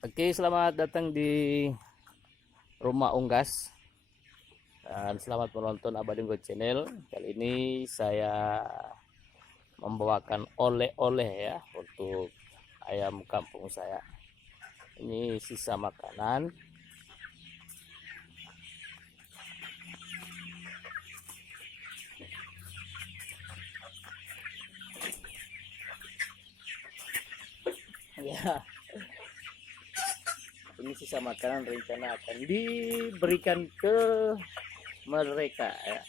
Oke, selamat datang di Rumah Unggas dan selamat menonton Abadinggo Channel. Kali ini saya membawakan oleh-oleh ya untuk ayam kampung saya. Ini sisa makanan. Ya, ini sisa makanan rencana akan diberikan ke mereka ya.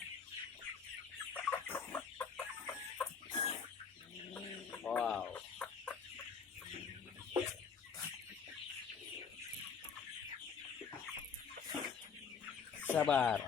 Wow. Sabar.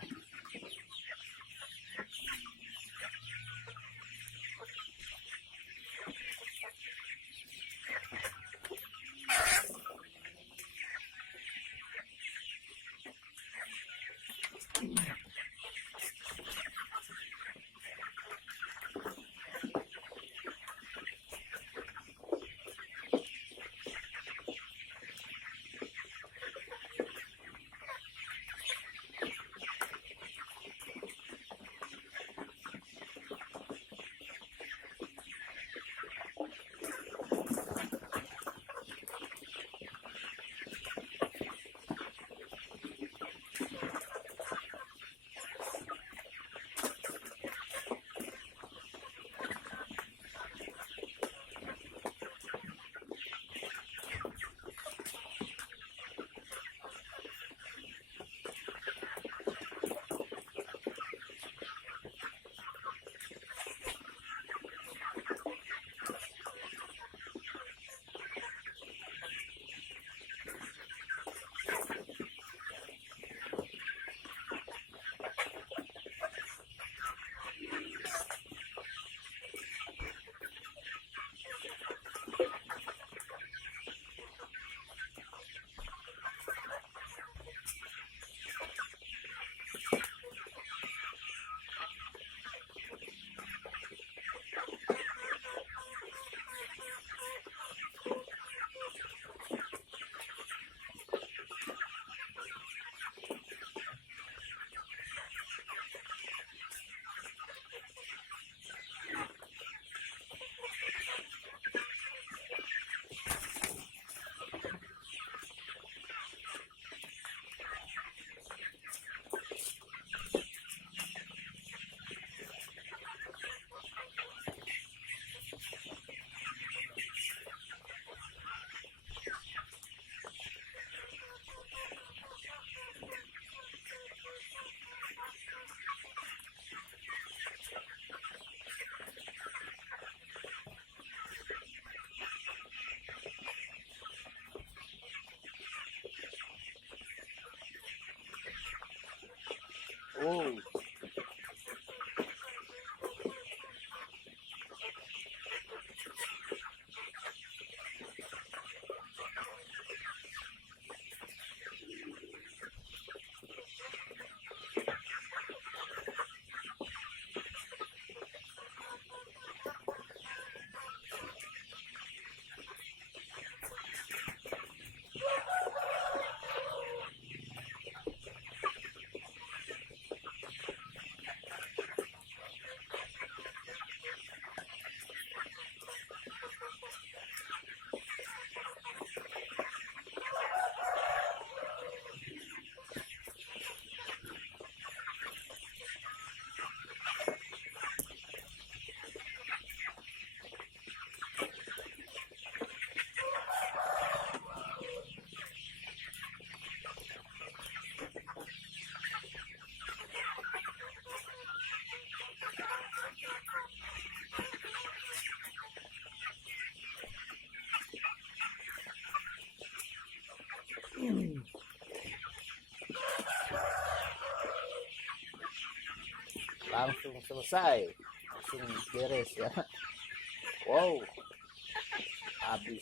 Oh. Langsung selesai, langsung beres ya. Wow, habis.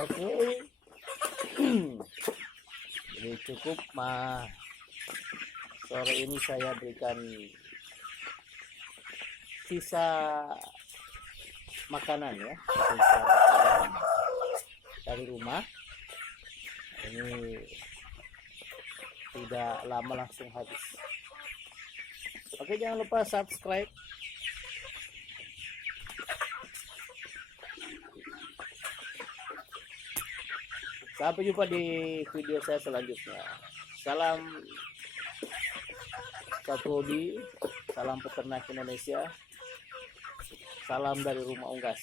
Oke. Ini cukup sore ini saya berikan sisa makanan ya, sisa makanan dari rumah. Ini tidak lama langsung habis. Oke, jangan lupa subscribe. Sampai jumpa di video saya selanjutnya. Salam satu hobi, salam peternak Indonesia, salam dari Rumah Unggas.